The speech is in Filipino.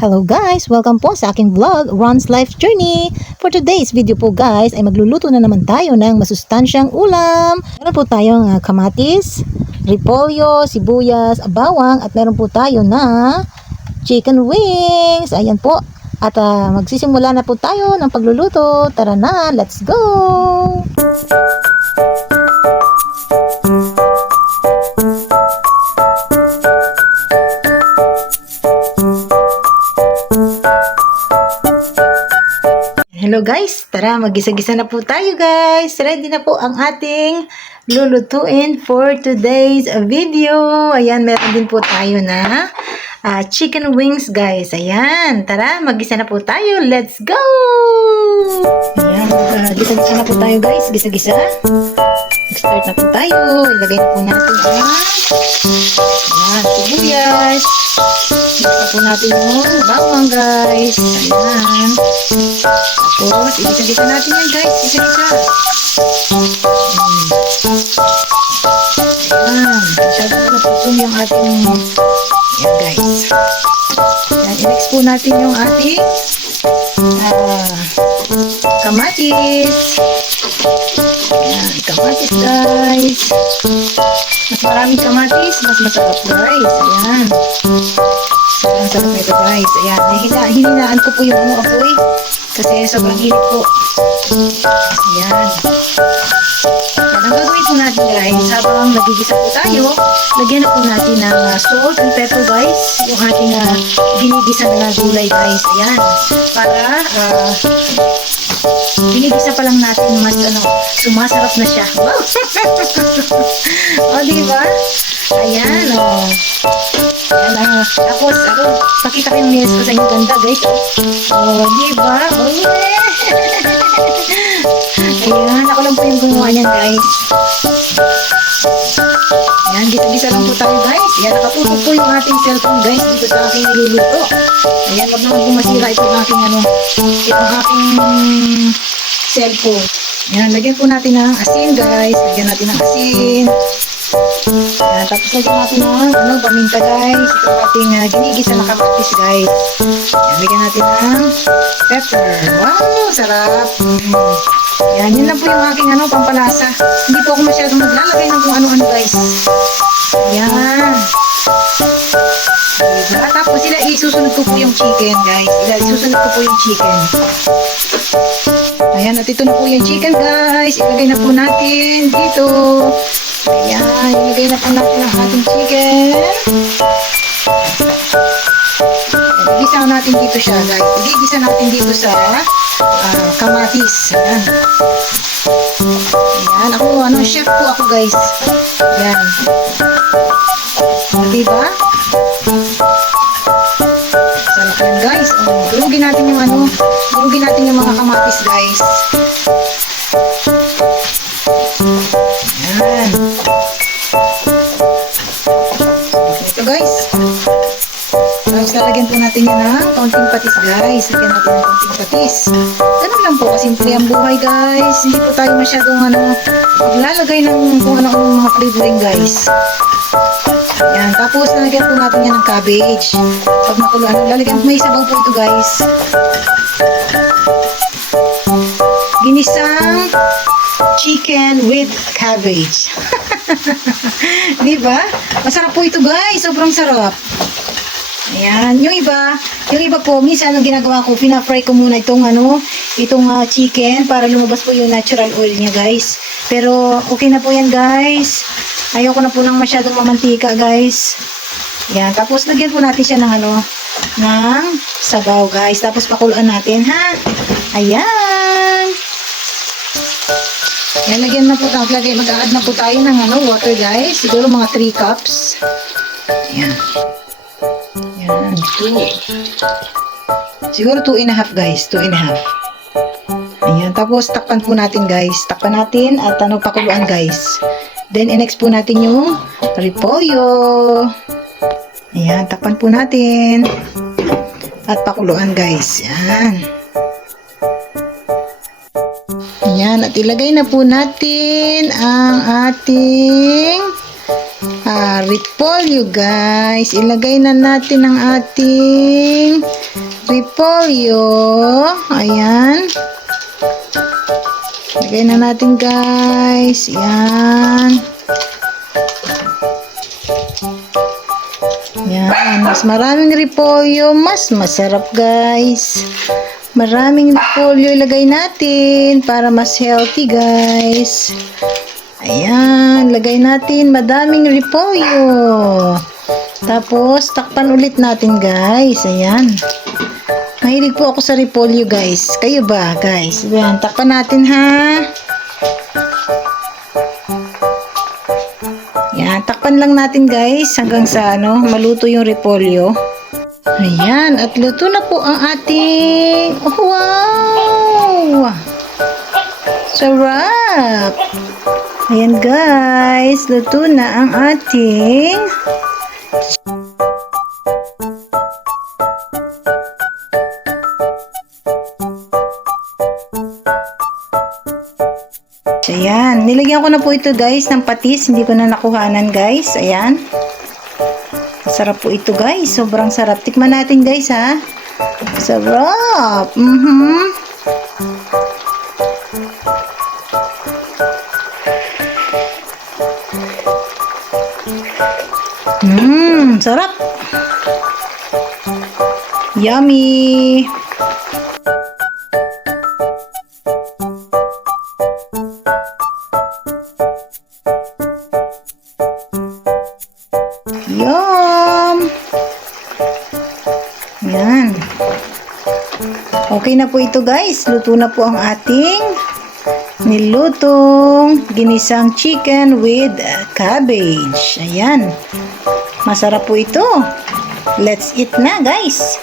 Hello guys! Welcome po sa aking vlog, Ron's Life Journey. For today's video po guys, ay magluluto na naman tayo ng masustansyang ulam. Meron po tayong kamatis, repolyo, sibuyas, bawang, at meron po tayo na chicken wings. Ayan po. At magsisimula na po tayo ng pagluluto. Tara na, let's go! Hello guys, tara magisa-gisa na po tayo guys. Ready na po ang ating lulutuin for today's video. Ayan, meron din po tayo na chicken wings guys. Ayan, tara magisa na po tayo. Let's go! Ayan, gisa-gisa na po tayo guys. Gisa-gisa. Mag-start na po tayo. Ilagay na po natin ang sibuyas. Ilagay po natin yung bawang guys. Ayan. Tapos, igisa-gisa natin yan guys. Igisa-gisa. Ayan. Masyado na napusong yung ating ayan guys. Ayan. I-next po natin yung ating kamatis. Ayan. Kamatis guys. Mas maraming kamatis, mas masarap guys. Ayan. Ang sarap nito guys. Ayan. Hininaan ko po yung apoy. Kasi sobrang init po. Ayan. Ang gagawin po natin guys, habang nagigisa po tayo, lagyan na po natin ng salt and pepper guys. Yung ating ginigisa na gulay guys. Ayan. Para ginigisa pa lang natin mas sumasarap na siya. Wow! O diba? Ayan o. Ayan, tapos ako, pakita ko yung nails ko sa inyo ganda guys. O diba? O yeah! Ayan, ako lang po yung gumawa niyan guys. Ayan, gisa-gisa lang po tayo guys. Ayan, nakatutok po yung ating cellphone guys dito sa aking niluluto. Ayan, wag naman po masira itong aking itong aking cellphone. Ayan, lagyan po natin ng asin guys. Lagyan natin ng asin. Ayan, tapos lagyan natin ng paminta guys. Itong ating ginigisa na kamatis guys. Ayan, lagyan natin ng pepper. Wow, sarap. Ayan, yun lang po yung aking pampalasa. Hindi po ako masyadong maglalagay ng kung ano-ano guys. Ayan. Diba? Tapos sila isusunod ko po yung chicken guys. Isusunod ko po yung chicken. Ayan, at ito na po yung chicken guys. Ilagay na po natin dito. Ayan, ilagay na po natin ang ating chicken. Igisa natin dito siya guys. Igisa natin dito sa kamatis. Ayan. Ayan, ako chef po ako guys. Ayan. Diba? Sarap yan guys. Durugin natin yung durugin natin yung mga kamatis guys. Ayan. Ito guys. Tapos lalagyan po natin yan ng kaunting patis guys. Lagyan natin ng kaunting patis. Ganun lang po, kasimple ang buhay guys. Hindi po tayo masyadong maglalagay ng kung ano-ano mga flavoring guys. Yan, tapos lalagyan po natin yan ng cabbage. Pag makulo, lalagyan po, may sabaw po ito guys. Ginisang chicken with cabbage. Diba? Masarap po ito guys, sobrang sarap. Ayan, yung iba po, minsan ang ginagawa ko, pina-fry ko muna itong chicken para lumabas po yung natural oil niya guys. Pero okay na po yan guys. Ayoko na po ng masyadong mamantika guys. Ayan, tapos lagyan po natin siya ng ng sabaw guys. Tapos pakuluan natin ha. Ayan. Ayan, lagyan na po tayo. Mag-a-add na po tayo ng water guys. Siguro mga 3 cups. Ayan. Ayan, 2. Siguro 2.5 guys, 2.5. Ayan, tapos takpan po natin guys. Takpan natin at pakuluan guys. Then, next po natin yung repolyo. Ayan, takpan po natin. At pakuluan guys. Ayan. Ayan, at ilagay na po natin ang ating repolyo guys. Ilagay na natin ang ating repolyo. Ayan. Lagay na natin guys. Ayan. Yan, mas maraming repolyo, mas masarap guys. Maraming repolyo ilagay natin para mas healthy guys. Ayan, lagay natin madaming repolyo. Tapos, takpan ulit natin guys. Ayan. Mahilig po ako sa repolyo guys. Kayo ba guys? Ayan, takpan natin ha. Yan, takpan lang natin guys hanggang sa maluto yung repolyo. Ayan, at luto na po ang ating wow! Sarap! Ayan guys, luto na ang ating ayan, nilagyan ko na po ito guys ng patis, hindi ko na nakuhanan guys. Ayan. Sarap po ito guys, sobrang sarap. Tikman natin guys ha. Sarap. Sarap. Yummy. Yum! Yan. Okay na po ito guys. Luto na po ang ating nilutong ginisang chicken with cabbage. Ayan. Masarap po ito. Let's eat na guys.